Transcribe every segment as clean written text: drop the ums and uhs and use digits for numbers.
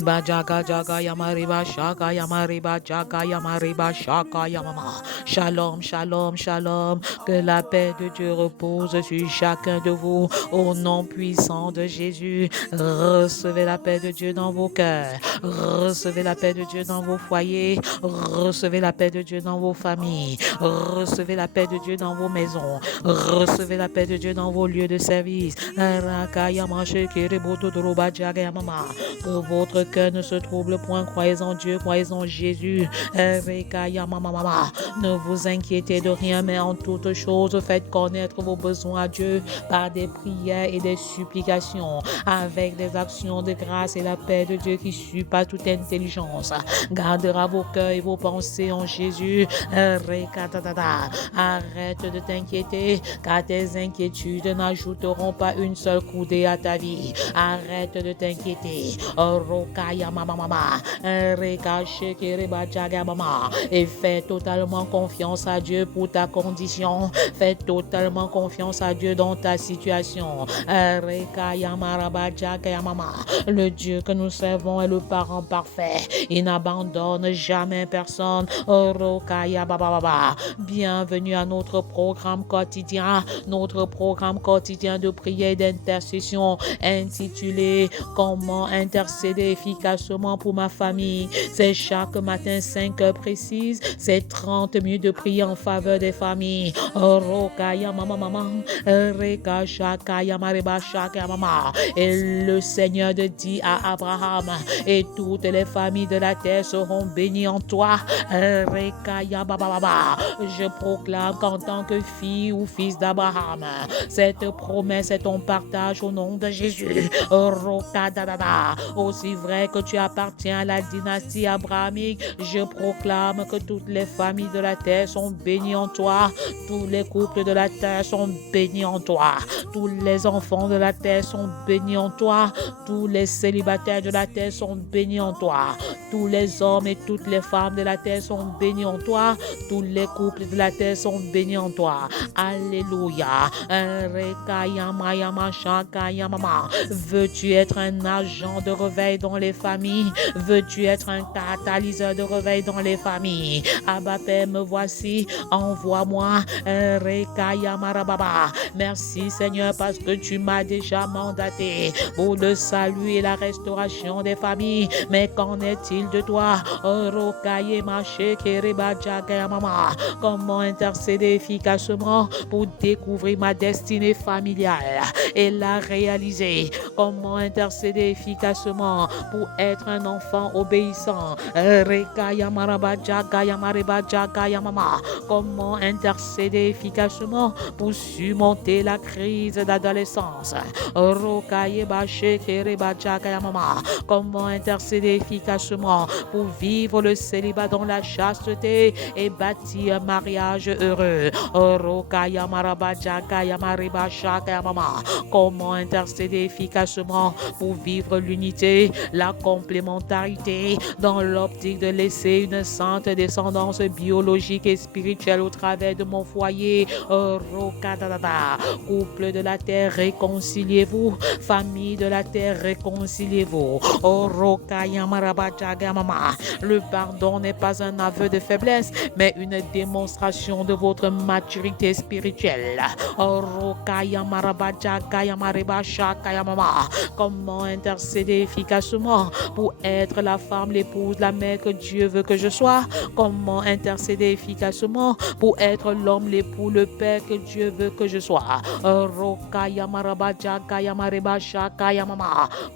Riba jaga jaga yama riba shaka yama riba jaga yama riba shaka yama. Shalom, shalom, shalom. Que la paix de Dieu repose sur chacun de vous. Au nom puissant de Jésus, recevez la paix de Dieu dans vos cœurs. Recevez la paix de Dieu dans vos foyers. Recevez la paix de Dieu dans vos familles. Recevez la paix de Dieu dans vos maisons. Recevez la paix de Dieu dans vos lieux de service. Que votre cœur ne se trouble point. Croyez en Dieu, croyez en Jésus. Ne vous inquiétez de rien, mais en toutes choses, faites connaître vos besoins à Dieu par des prières et des supplications, avec des actions de grâce, et la paix de Dieu qui surpasse toute intelligence gardera vos cœurs et vos pensées en Jésus. Arrête de t'inquiéter, car tes inquiétudes n'ajouteront pas une seule coudée à ta vie. Arrête de t'inquiéter. Et fais totalement confiance à Dieu pour ta condition. Fais totalement confiance à Dieu dans ta situation. Le Dieu que nous servons est le parent parfait. Il n'abandonne jamais personne. Bienvenue à notre programme quotidien de prière et d'intercession intitulé Comment intercéder efficacement pour ma famille. C'est chaque matin 5 heures précises. C'est 30 minutes de prière en faveur des familles. Et le Seigneur dit à Abraham, et toutes les familles de la terre seront bénies en toi. Je proclame qu'en tant que fille ou fils d'Abraham, cette promesse est ton partage au nom de Jésus. Aussi vrai que tu appartiens à la dynastie abrahamique, je proclame que toutes les familles de la terre sont bénies en toi. Tous les couples de la terre sont bénis en toi. Tous les enfants de la terre sont bénis en toi. Tous les célibataires de la terre sont bénis en toi. Tous les hommes et toutes les femmes de la terre sont bénis en toi. Tous les couples de la terre sont bénis en toi. Alléluia. Veux-tu être un agent de réveil dans les familles? Veux-tu être un catalyseur de réveil dans les familles? Abba Père, me voici, envoie-moi. Merci Seigneur, parce que tu m'as déjà mandaté pour le salut et la restauration des familles. Mais qu'en est-il de toi? Comment intercéder efficacement pour découvrir ma destinée familiale et la réaliser? Comment intercéder efficacement pour être un enfant obéissant? Comment intercéder efficacement pour surmonter la crise d'adolescence? Comment intercéder efficacement pour vivre le célibat dans la chasteté et bâtir un mariage heureux? Comment intercéder efficacement pour vivre l'unité, la complémentarité, dans l'optique de laisser une sainte descendance biologique et spirituelle au travers de mon foyer? Couple de la terre, réconciliez-vous. Famille de la terre, réconciliez-vous. Le pardon n'est pas un aveu de faiblesse, mais une démonstration de votre maturité spirituelle. Comment intercéder efficacement pour être la femme, l'épouse, la mère que Dieu veut que je sois? Comment intercéder efficacement pour être l'homme, l'époux, le père que Dieu veut que je sois?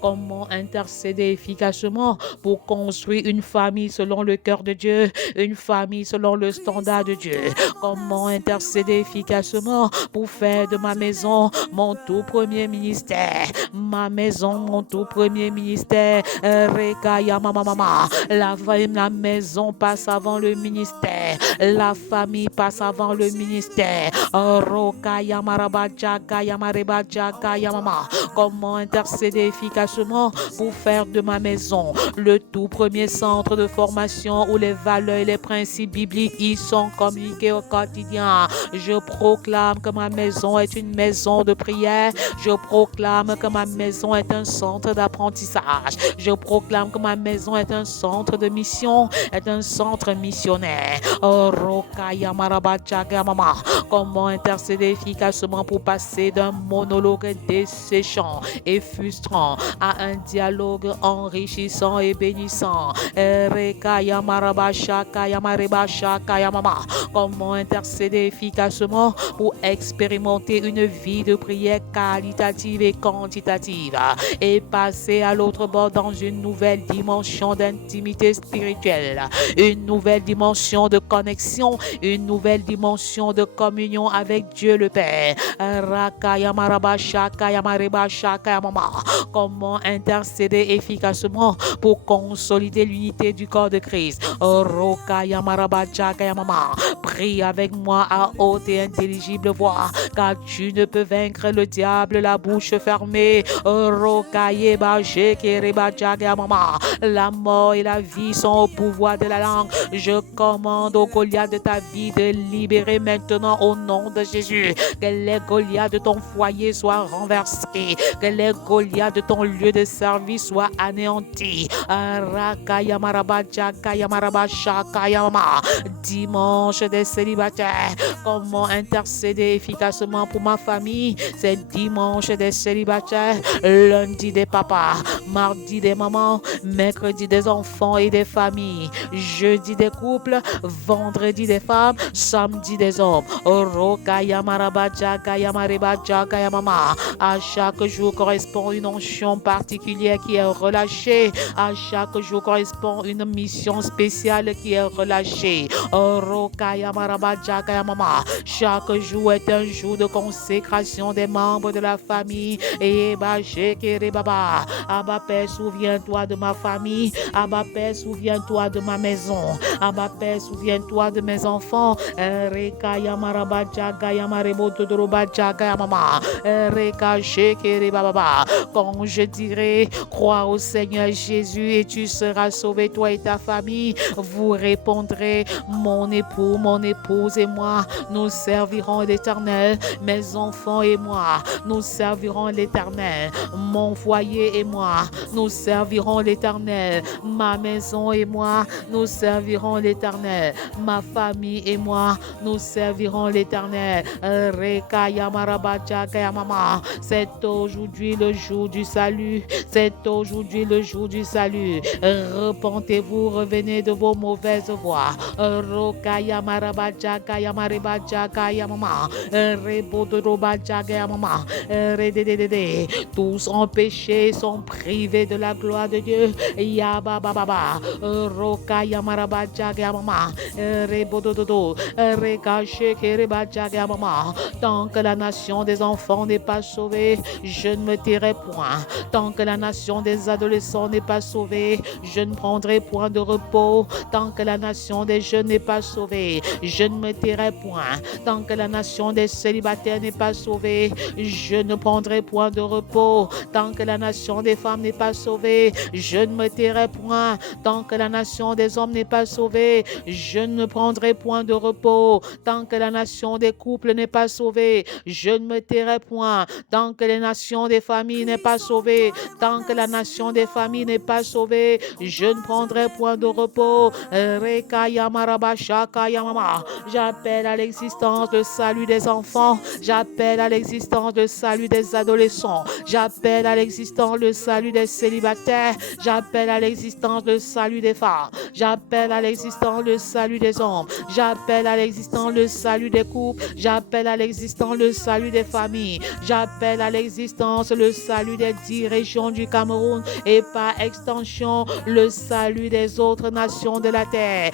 Comment intercéder efficacement pour construire une famille selon le cœur de Dieu, une famille selon le standard de Dieu? Comment intercéder efficacement pour faire de ma maison mon tout premier ministère? Ma maison, mon tout premier ministère. La maison passe avant le ministère. La famille passe avant le ministère. Rokaya maraba jagaya mareba jagaya mama. Comment intercéder efficacement pour faire de ma maison le tout premier centre de formation où les valeurs et les principes bibliques y sont communiqués au quotidien. Je proclame que ma maison est une maison de prière. Je proclame que ma maison est un centre d'apprentissage. Je proclame que ma maison est un centre de mission, est un centre missionnaire. Rokaya maraba jagaya mama. Comment intercéder efficacement pour passer d'un monologue desséchant et frustrant à un dialogue enrichissant et bénissant. Comment intercéder efficacement pour expérimenter une vie de prière qualitative et quantitative et passer à l'autre bord dans une nouvelle dimension d'intimité spirituelle, une nouvelle dimension de connexion, une nouvelle dimension de communion avec Dieu le Père. Comment intercéder efficacement pour consolider l'unité du corps de Christ. Prie avec moi à haute et intelligible voix, car tu ne peux vaincre le diable la bouche fermée. La mort et la vie sont au pouvoir de la langue. Je commande au Goliath de ta vie de libérer maintenant au nom de Jésus. Que les Goliaths de ton foyer soient renversés. Que les Goliaths de ton lieu de service soient anéantis. Dimanche des célibataires. Comment intercéder efficacement pour ma famille? C'est dimanche des célibataires, lundi des papas, mardi des mamans, mercredi des enfants et des familles, jeudi des couples, vendredi des femmes, samedi des hommes. À chaque jour correspond une onction particulière qui est relâchée. À chaque jour correspond une mission spéciale qui est relâchée. Chaque jour est un jour de consécration des membres de la famille. Et Abba Père, souviens-toi de ma famille. Abba Père, souviens-toi de ma maison. Abba Père, souviens-toi de mes enfants. Quand je dirai, crois au Seigneur Jésus et tu seras sauvé, toi et ta famille, vous répondrez, mon époux, mon épouse et moi, nous servirons l'Éternel. Mes enfants et moi, nous servirons l'Éternel. Mon foyer et moi, nous servirons l'Éternel. Ma maison et moi, nous servirons l'Éternel. Ma famille et moi, nous servirons l'Éternel. C'est aujourd'hui le jour du salut. C'est aujourd'hui le jour du salut. Repentez-vous, revenez de vos mauvaises voies. Tous en péché sont privés de la gloire de Dieu. Tant que la nation des enfants n'est pas sauvée, je ne me tairai point. Tant que la nation des adolescents n'est pas sauvée, je ne prendrai point de repos. Tant que la nation des jeunes n'est pas sauvée, je ne me tairai point. Tant que la nation des célibataires n'est pas sauvée, je ne prendrai point de repos. Tant que la nation des femmes n'est pas sauvée, je ne me tairai point. Tant que la nation des hommes n'est pas sauvée, je ne prendrai point de repos. Tant que la nation des couples n'est pas sauvée, je ne me tairai point. Tant que la nation des familles n'est pas sauvée, tant que la nation des familles n'est pas sauvée, je ne prendrai point de repos. J'appelle à l'existence le salut des enfants. J'appelle à l'existence le salut des adolescents. J'appelle à l'existence le salut des célibataires. J'appelle à l'existence le salut des femmes. J'appelle à l'existence le salut des hommes. J'appelle à l'existence le salut des couples. J'appelle à l'existence le salut des familles. J'appelle à l'existence le salut des 10 régions du Cameroun et par extension le salut des autres nations de la terre.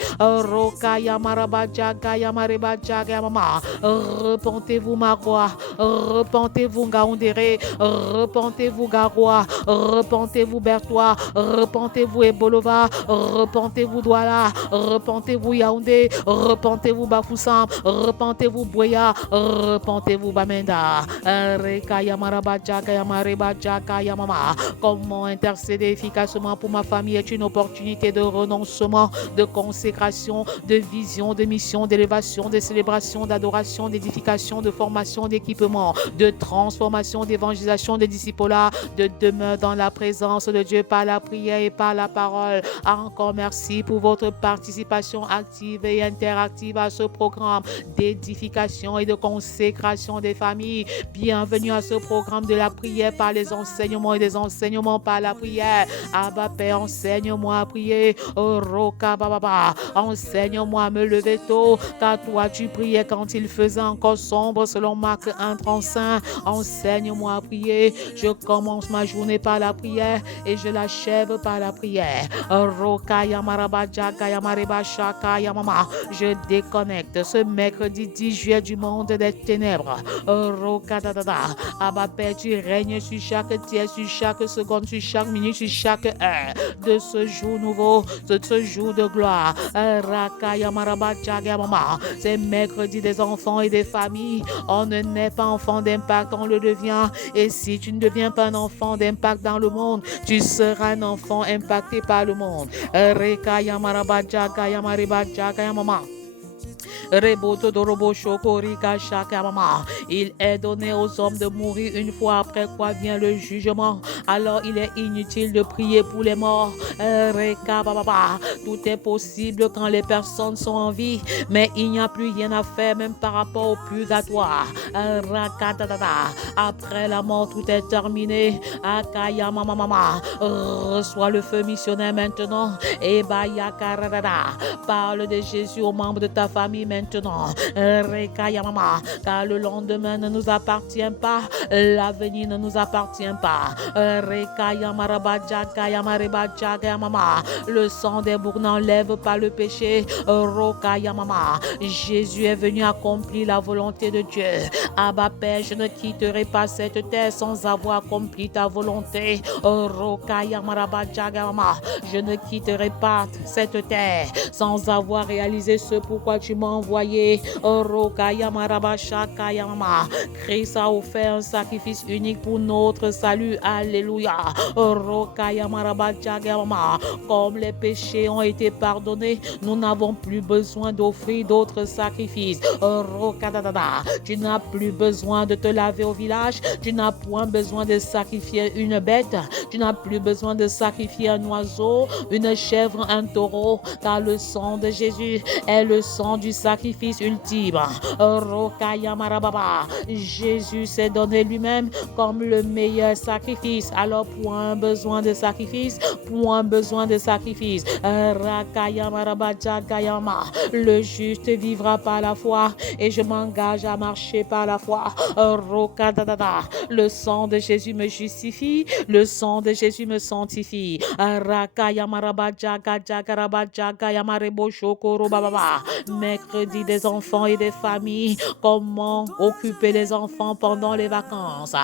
Repentez-vous Marois, repentez-vous Gaoundéré, repentez-vous Garoua, repentez-vous Bertois, repentez-vous Ebolova, repentez-vous Douala, repentez-vous Yaoundé, repentez-vous Bafoussam, repentez-vous repentez-vous, Boya, repentez-vous, Bamenda, Rekaya Marabaja, Kaya Maribaja, Kaya Mama. Comment intercéder efficacement pour ma famille est une opportunité de renoncement, de consécration, de vision, de mission, d'élévation, de célébration, d'adoration, d'édification, de formation, d'équipement, de transformation, d'évangélisation, de discipulat, de demeure dans la présence de Dieu par la prière et par la parole. Encore merci pour votre participation active et interactive à ce programme d'édification et de consécration des familles. Bienvenue à ce programme de la prière par les enseignements et des enseignements par la prière. Abba Père, enseigne-moi à prier. Roka Baba, enseigne-moi à me lever tôt, car toi tu priais quand il faisait encore sombre selon Marc 1:35. Enseigne-moi à prier. Je commence ma journée par la prière et je l'achève par la prière. Roka Yamarabaja Kayamariba Shaka Yamama. Je déconnecte ce mercredi 10 juillet du monde des ténèbres. Roka Dada. Abba Père, tu règnes sur chaque tiers, sur chaque seconde, sur chaque minute, sur chaque heure de ce jour nouveau, de ce jour de gloire. Raka Yamarabaja Yamama. C'est mercredi des enfants et des familles. On ne naît pas enfant d'impact, on le devient. Et si tu ne deviens pas un enfant d'impact dans le monde, tu seras un enfant impacté par le monde. Reka Yamarabaja Yamaribaja Yamama. Reboto Dorobo Shokorika Shakamama. Il est donné aux hommes de mourir une fois, après quoi vient le jugement. Alors il est inutile de prier pour les morts. Reka Baba. Tout est possible quand les personnes sont en vie, mais il n'y a plus rien à faire même par rapport au purgatoire. Rakadada. Après la mort, tout est terminé. Akaya Mama. Reçois le feu missionnaire maintenant. Et Bayakarada. Parle de Jésus aux membres de ta famille maintenant. Rekaya Mama, car le lendemain ne nous appartient pas, l'avenir ne nous appartient pas. Rekaya Marabaja Kaya Maribaja Kaya Mama, le sang des boucs n'enlève pas le péché. Rokaya Mama, Jésus est venu accomplir la volonté de Dieu. Abba Père, je ne quitterai pas cette terre sans avoir accompli ta volonté. Rokaya Marabaja Kaya Mama, je ne quitterai pas cette terre sans avoir réalisé ce pourquoi tu m'as envoyé. Christ a offert un sacrifice unique pour notre salut. Alléluia. Comme les péchés ont été pardonnés, nous n'avons plus besoin d'offrir d'autres sacrifices. Tu n'as plus besoin de te laver au village. Tu n'as point besoin de sacrifier une bête. Tu n'as plus besoin de sacrifier un oiseau, une chèvre, un taureau, car le sang de Jésus est le sang du sacrifice ultime. Rokaya Marababa. Jésus s'est donné lui-même comme le meilleur sacrifice. Alors point besoin de sacrifice, point besoin de sacrifice. Rakaya Marabaja Kayama. Le juste vivra par la foi et je m'engage à marcher par la foi. Rokadada. Le sang de Jésus me justifie, le sang de Jésus me sanctifie. Rakaya Marabaja Kajagarabaja Kayamarebo Shokoro Baba. Mercredi des enfants et des familles. Comment occuper les enfants pendant les vacances?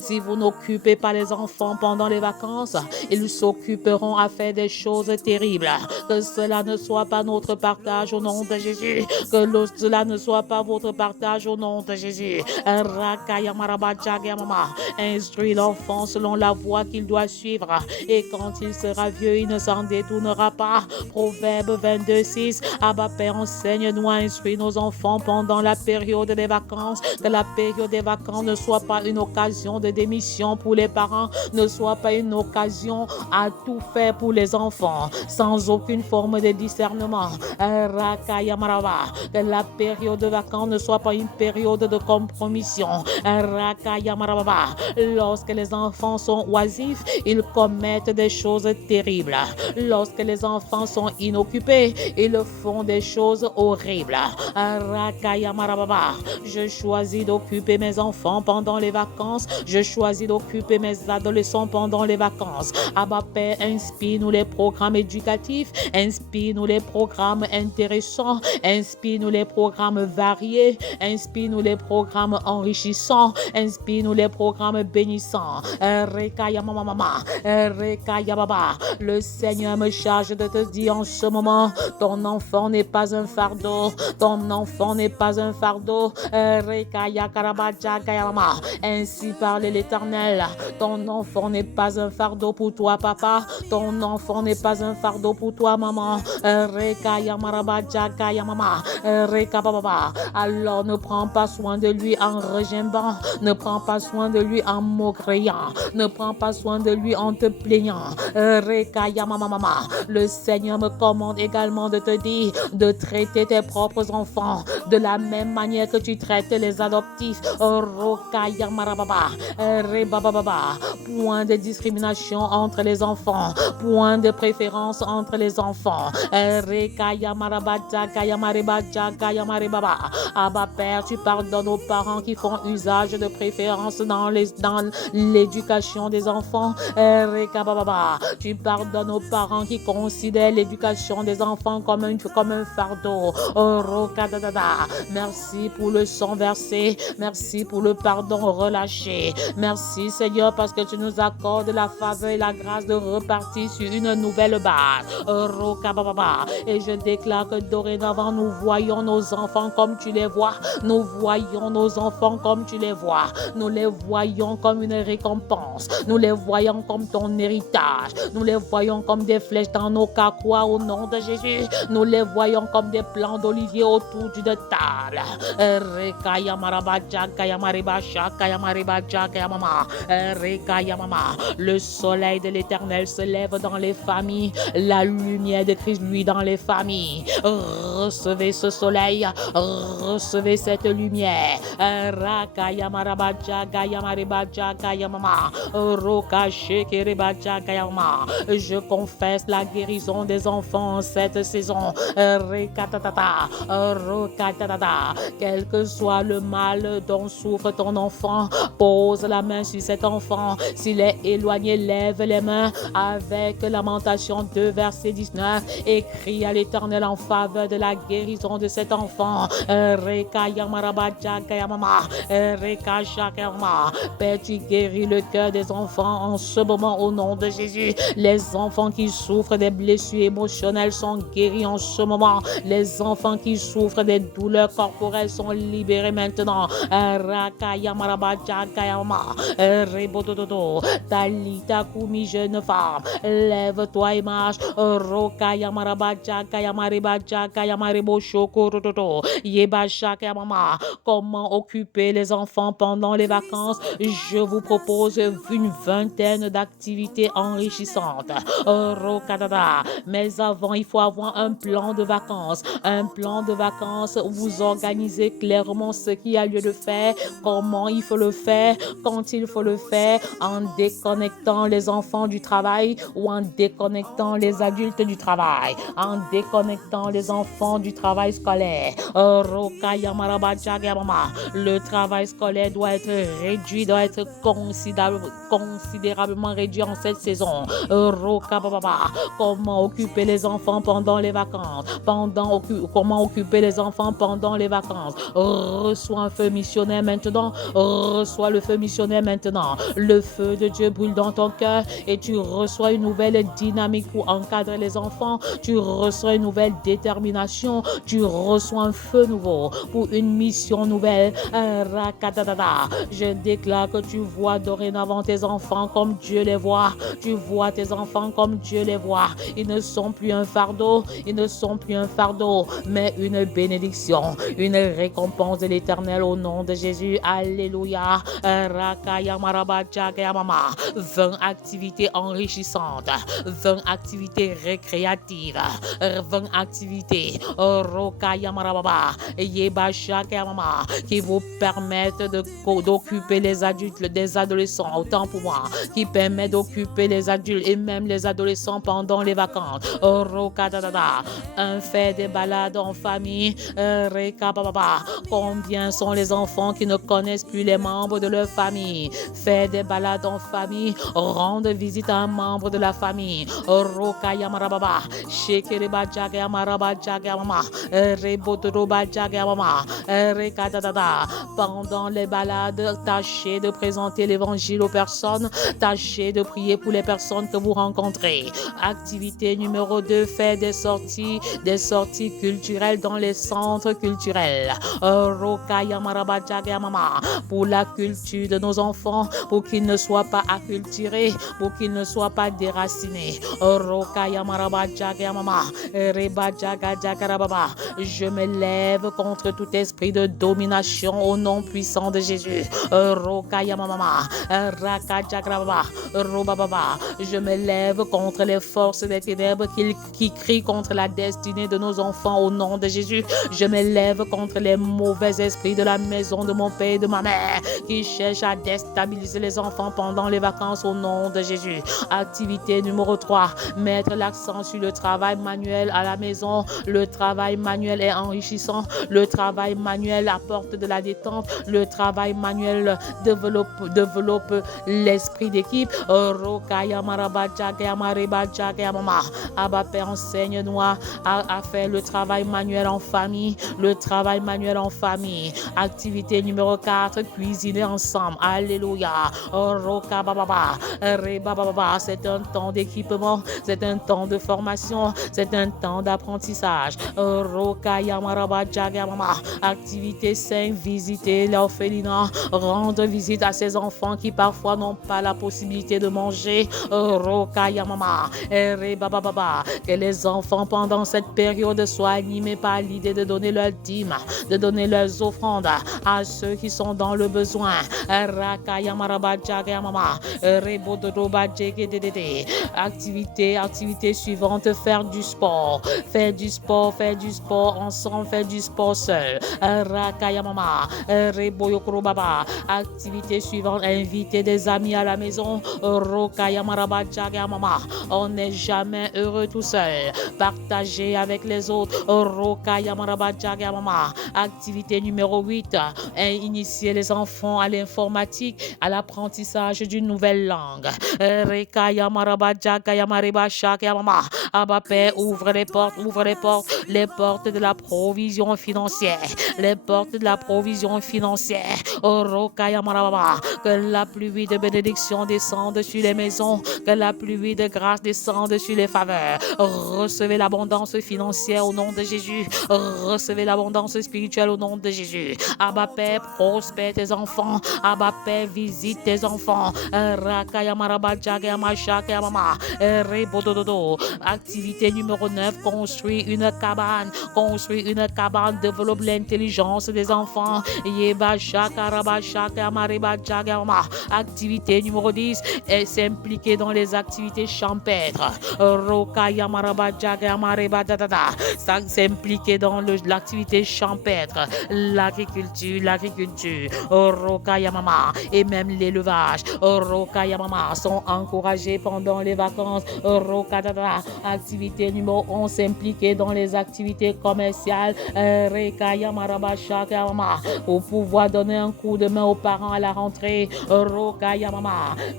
Si vous n'occupez pas les enfants pendant les vacances, ils s'occuperont à faire des choses terribles. Que cela ne soit pas notre partage au nom de Jésus. Que cela ne soit pas votre partage au nom de Jésus. Instruis l'enfant selon la voie qu'il doit suivre. Et quand il sera vieux, il ne s'en détournera pas. Proverbe 22:6. Abba Père, enseigne-nous à instruire nos enfants pendant la période des vacances. Que la période des vacances ne soit pas une occasion de démission pour les parents, ne soit pas une occasion à tout faire pour les enfants, sans aucune forme de discernement. Que la période de vacances ne soit pas une période de compromission. Lorsque les enfants sont oisifs, ils commettent des choses terribles. Lorsque les enfants sont inoccupés, ils font des choses horribles. Je choisis d'occuper mes enfants pendant les vacances. Je choisis d'occuper mes adolescents pendant les vacances. Abba Père, inspire-nous les programmes éducatifs, inspire-nous les programmes intéressants, inspire-nous les programmes variés, inspire-nous les programmes enrichissants, inspire-nous les programmes bénissants. Le Seigneur me charge de te dire en ce moment, ton enfant enfant n'est pas un fardeau. Ton enfant n'est pas un fardeau. Ainsi parle l'Éternel. Ton enfant n'est pas un fardeau pour toi, papa. Ton enfant n'est pas un fardeau pour toi, maman. Alors ne prends pas soin de lui en regimbant. Ne prends pas soin de lui en maugréant. Ne prends pas soin de lui en te plaignant. Le Seigneur me commande également de te dire de traiter tes propres enfants de la même manière que tu traites les adoptifs. Point de discrimination entre les enfants. Point de préférence entre les enfants. Abba Père, tu pardonnes aux parents qui font usage de préférence dans l'éducation des enfants. Tu pardonnes aux parents qui considèrent l'éducation des enfants comme un fardeau. Merci pour le sang versé. Merci pour le pardon relâché. Merci Seigneur parce que tu nous accordes la faveur et la grâce de repartir sur une nouvelle base. Et je déclare que dorénavant nous voyons nos enfants comme tu les vois. Nous voyons nos enfants comme tu les vois. Nous les voyons comme une récompense. Nous les voyons comme ton héritage. Nous les voyons comme des flèches dans nos carquois au nom de Jésus. Nous les voyons comme des plants d'olivier autour d'une table. Le soleil de l'Éternel se lève dans les familles. La lumière de Christ luit dans les familles. Recevez ce soleil. Recevez cette lumière. Je confesse la guérison des enfants en cette saison. Quel que soit le mal dont souffre ton enfant, pose la main sur cet enfant. S'il est éloigné, lève les mains avec Lamentation 2, verset 19 et crie à l'Éternel en faveur de la guérison de cet enfant. Père, tu guéris le cœur des enfants en ce moment au nom de Jésus. Les enfants qui souffrent des blessures émotionnelles sont guéris en ce moment. Les enfants qui souffrent des douleurs corporelles sont libérés maintenant. Talita Kumi, jeune femme, lève-toi et marche. Comment occuper les enfants pendant les vacances? Je vous propose une vingtaine d'activités enrichissantes. Mais avant, il faut avoir un plan de vacances. Un plan de vacances où vous organisez clairement ce qu'il y a lieu de faire, comment il faut le faire, quand il faut le faire, en déconnectant les enfants du travail ou en déconnectant les adultes du travail, en déconnectant les enfants du travail scolaire. Le travail scolaire doit être réduit, doit être considérablement réduit en cette saison. Comment occuper les enfants pendant les vacances? Comment occuper les enfants pendant les vacances? Reçois un feu missionnaire maintenant. Reçois le feu missionnaire maintenant. Le feu de Dieu brûle dans ton cœur et tu reçois une nouvelle dynamique pour encadrer les enfants. Tu reçois une nouvelle détermination. Tu reçois un feu nouveau pour une mission nouvelle. Je déclare que tu vois dorénavant tes enfants comme Dieu les voit. Tu vois tes enfants comme Dieu les voit. Ils ne sont plus un fardeau. Ils ne sont plus un fardeau, mais une bénédiction, une récompense de l'Éternel au nom de Jésus. Alléluia. 20 activités enrichissantes, 20 activités récréatives, 20 activités qui vous permettent d'occuper les adultes, des adolescents, autant pour moi, qui permettent d'occuper les adultes et même les adolescents pendant les vacances. Faire des balades en famille. Combien sont les enfants qui ne connaissent plus les membres de leur famille? Faire des balades en famille, rendre visite à un membre de la famille. Pendant les balades, tâchez de présenter l'évangile aux personnes, tâchez de prier pour les personnes que vous rencontrez. Activité numéro 2, faire des sorties des sorties culturelles dans les centres culturels. Pour la culture de nos enfants, pour qu'ils ne soient pas acculturés, pour qu'ils ne soient pas déracinés. Je me lève contre tout esprit de domination au nom puissant de Jésus. Je me lève contre les forces des ténèbres qui crient contre la destinée de nos enfants au nom de Jésus. Je me lève contre les mauvais esprits de la maison de mon père et de ma mère qui cherchent à déstabiliser les enfants pendant les vacances au nom de Jésus. Activité numéro 3, mettre l'accent sur le travail manuel à la maison. Le travail manuel est enrichissant. Le travail manuel apporte de la détente. Le travail manuel développe l'esprit d'équipe. Abba Père, enseigne-nous à faire le travail manuel en famille. Le travail manuel en famille. Activité numéro 4, cuisiner ensemble. Alléluia. C'est un temps d'équipement, c'est un temps de formation, c'est un temps d'apprentissage. Activité 5, visiter l'orphelinat, rendre visite à ces enfants qui parfois n'ont pas la possibilité de manger. Que les enfants pendant cette période soient animés par l'idée de donner leur dîme, de donner leurs offrandes à ceux qui sont dans le besoin. Activité suivante, faire du sport ensemble, faire du sport seul. Activité suivante, inviter des amis à la maison. On n'est jamais heureux tout seul. Partager avec les autres. Activité numéro 8, initier les enfants à l'informatique, à l'apprentissage d'une nouvelle langue. Abba Père, ouvre les portes, les portes de la provision financière, les portes de la provision financière. Que la pluie de bénédiction descende sur les maisons, que la pluie de grâce descende sur les faveurs. Recevez l'abondance financière au nom de Jésus. Recevez l'abondance spirituelle au nom de Jésus. Abba Père, prospère tes enfants. Abba Père, visite tes enfants. Activité numéro 9, construire une cabane. Construire une cabane développe l'intelligence des enfants. Activité numéro 10, s'impliquer dans les activités champêtres. S'impliquer dans l'activité champêtre, l'agriculture, et même l'élevage. Sont encouragés pendant les vacances. Activité numéro 11, s'impliquer dans les activités commerciales. Pour pouvoir donner un coup de main aux parents à la rentrée.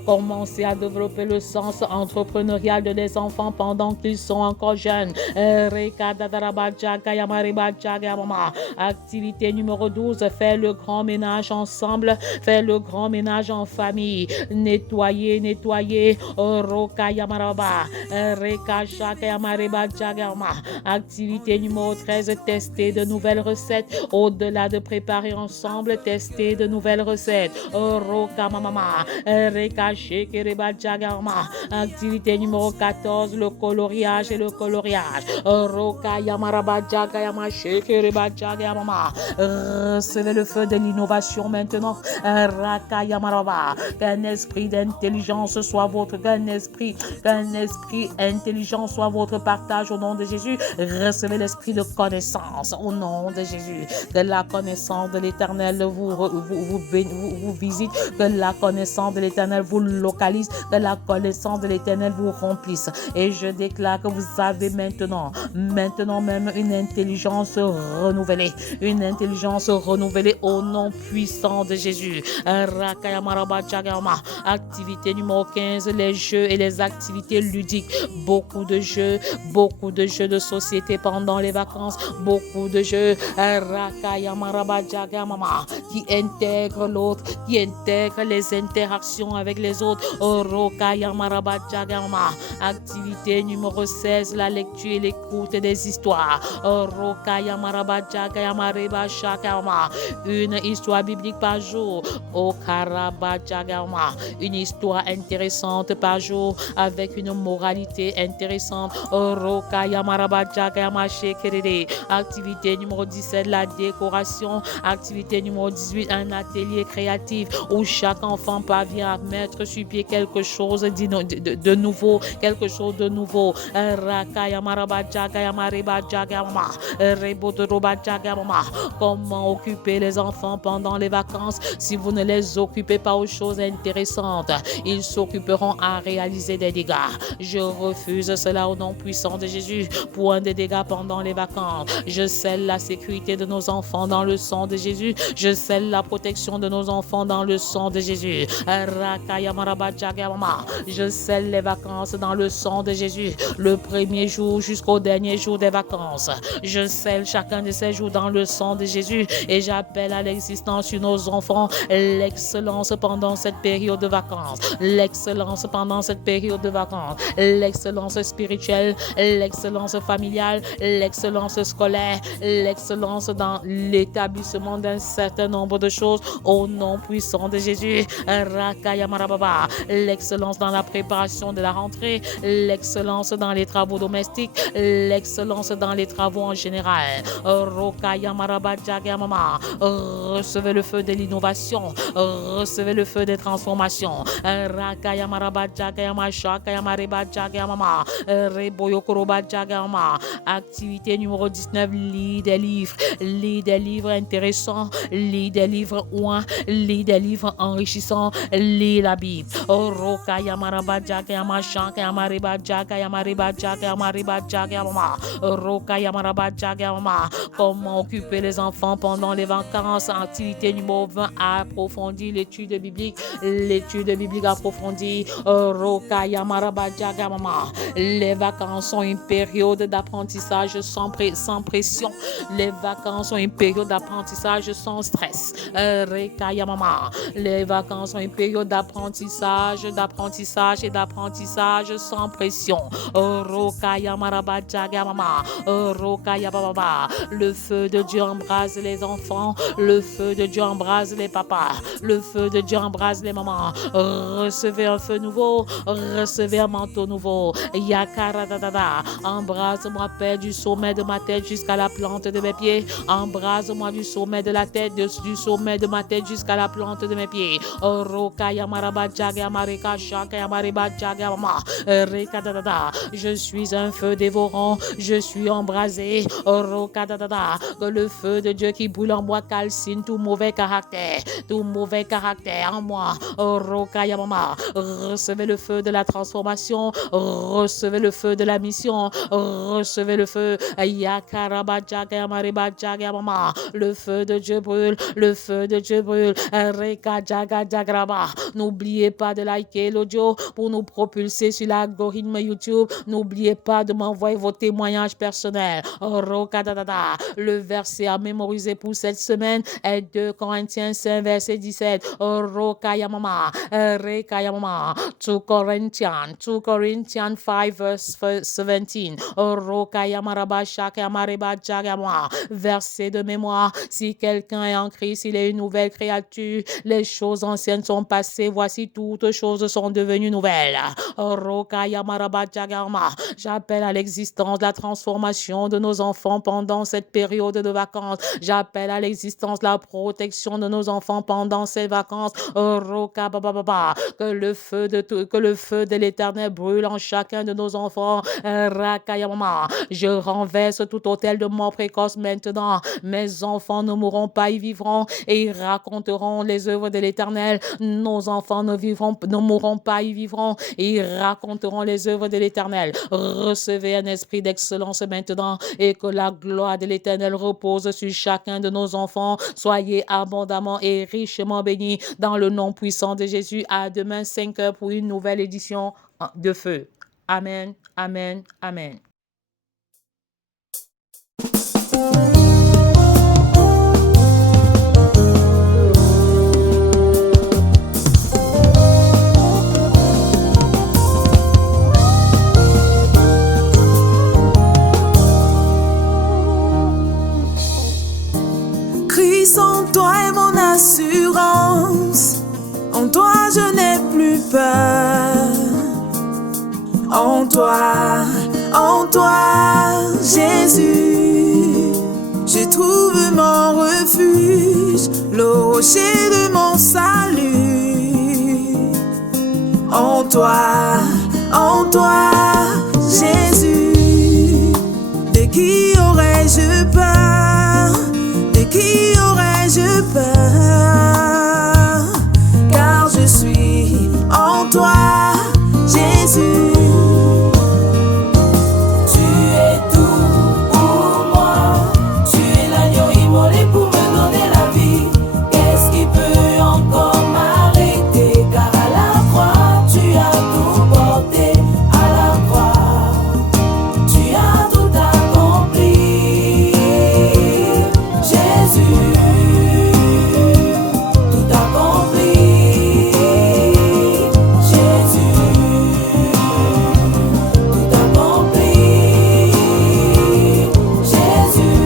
Commencer à développer le sens entrepreneurial de les enfants pendant qu'ils sont encore jeunes. Activité numéro 12, faire le grand ménage ensemble, faire le grand ménage en famille, nettoyer. Activité numéro 13, tester de nouvelles recettes. Au-delà de préparer ensemble, tester de nouvelles recettes. Activité numéro 14, le coloriage et le coloriage. Recevez le feu de l'innovation maintenant. Qu'un esprit d'intelligence soit votre, qu'un esprit intelligent soit votre partage au nom de Jésus. Recevez l'esprit de connaissance au nom de Jésus. Que la connaissance de l'Éternel vous visite, que la connaissance de l'Éternel vous localise, que la connaissance de l'Éternel vous remplisse. Et je déclare que vous avez maintenant même une intelligence renouvelée au nom puissant de Jésus. Activité numéro 15, les jeux et les activités ludiques. Beaucoup de jeux de société pendant les vacances, beaucoup de jeux. qui intègre l'autre, qui intègre les interactions avec les autres. Activité numéro 16, la lecture et l'écoute des histoires. Une histoire biblique par jour. Une histoire intéressante par jour avec une moralité intéressante. Activité numéro 17, la décoration. Activité numéro 18, un atelier créatif où chaque enfant parvient à mettre sur pied quelque chose de nouveau, quelque chose de nouveau. Comment occuper les enfants pendant les vacances? Si vous ne les occupez pas aux choses intéressantes, ils s'occuperont à réaliser des dégâts. Je refuse cela au nom puissant de Jésus. Point de dégâts pendant les vacances. Je scelle la sécurité de nos enfants dans le sang de Jésus. Je scelle la protection de nos enfants dans le sang de Jésus. Je scelle les vacances dans le sang de Jésus. Le premier jour jusqu'au dernier jour des vacances. Je scelle chacun de ces jours dans le sang de Jésus et j'appelle à l'existence sur nos enfants l'excellence pendant cette période de vacances. L'excellence pendant cette période de vacances. L'excellence spirituelle, l'excellence familiale, l'excellence scolaire, l'excellence dans l'établissement d'un certain nombre de choses au nom puissant de Jésus. L'excellence dans la préparation de la rentrée, l'excellence dans les travaux domestiques, l'excellence dans les travaux en général. Recevez le feu de l'innovation, recevez le feu des transformations. Activité numéro 19, lis des livres. Lis des livres intéressants, lis des livres ouins, lis des livres enrichissants, lis la Bible. Comment occuper les enfants pendant les vacances? Activité numéro 20, approfondir l'étude biblique. L'étude biblique approfondie. Les vacances sont une période d'apprentissage sans pression. Les vacances sont une période d'apprentissage sans stress. Les vacances sont une période d'apprentissage et d'apprentissage sans pression. Le feu de Dieu embrase les enfants. Le feu de Dieu embrase les papas. Le feu de Dieu embrase les mamans. Recevez un feu nouveau. Recevez un manteau nouveau. Embrase-moi, Père, du sommet de ma tête jusqu'à la plante de mes pieds. Embrase-moi du sommet de la tête, du sommet de ma tête jusqu'à la plante de mes pieds. Je suis un feu dévorant. Je suis embrasé. Que le feu de Dieu qui brûle en moi calcine tout mauvais caractère en moi. Recevez le feu de la transformation. Recevez le feu de la mission. Recevez le feu. Le feu de Dieu brûle. Le feu de Dieu brûle. N'oubliez pas de liker l'audio pour nous propulser sur l'algorithme YouTube. N'oubliez pas de m'envoyer vos témoignages personnels. Le verset à mémoriser pour cette semaine est 2 Corinthiens 5 verset 17. 2 Corinthians 5 verse 17. Verset de mémoire. Si quelqu'un est en Christ, il est une nouvelle créature. Les choses anciennes sont passées. Voici, toutes choses sont devenues nouvelles. J'appelle à l'existence la transformation de nos enfants pendant cette période de vacances. J'appelle à l'existence la protection de nos enfants pendant ces vacances. Que le feu de l'Éternel brûle en chacun de nos enfants. Je renverse tout hôtel de mort précoce maintenant. Mes enfants ne mourront pas, ils vivront et ils raconteront les œuvres de l'Éternel. Nos enfants ne mourront pas, ils vivront et ils raconteront les œuvres de l'Éternel. Recevez un esprit d'excellence maintenant et que la gloire de l'Éternel repose sur chacun de nos enfants. Soyez abondamment et richement bénis dans le nom puissant de Jésus. À demain 5 heures pour une nouvelle édition de Feu. Amen, amen, amen. en toi, Jésus, je trouve mon refuge, le rocher de mon salut. En toi, Jésus, de qui aurais-je peur? De qui aurais-je peur? Car je suis en toi, Jésus. Tu es tout pour moi, tu es l'agneau immolé pour me donner la vie. Qu'est-ce qui peut encore m'arrêter? Car à la croix, tu as tout porté. À la croix, tu as tout accompli. Jésus, tout accompli. Jésus, tout accompli. Jésus.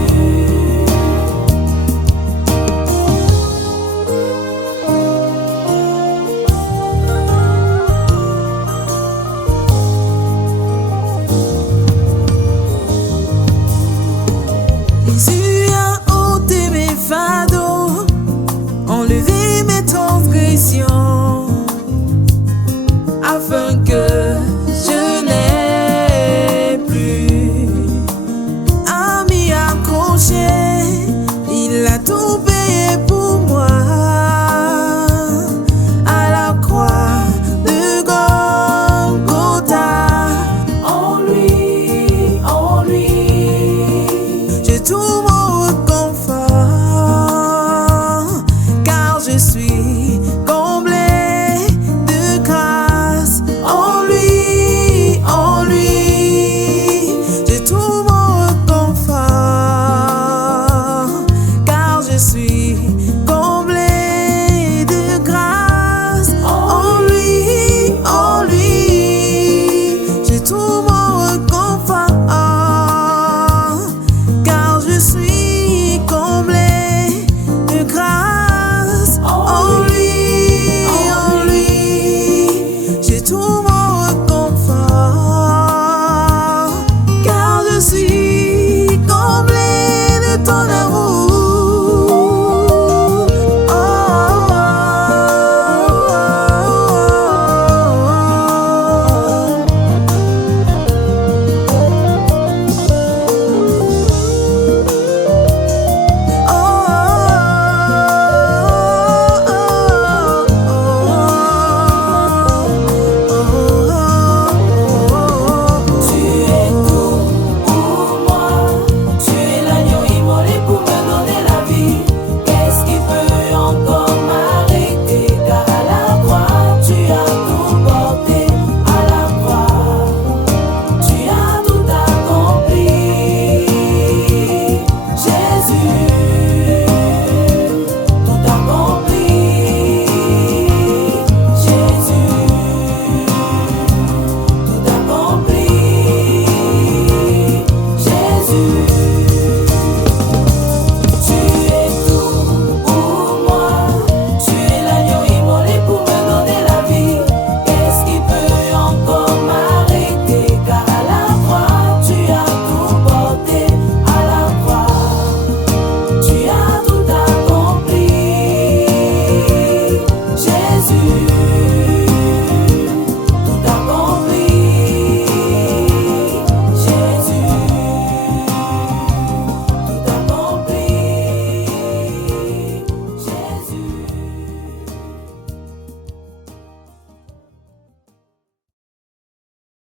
Jésus a ôté mes fardeaux, enlevé mes transgressions.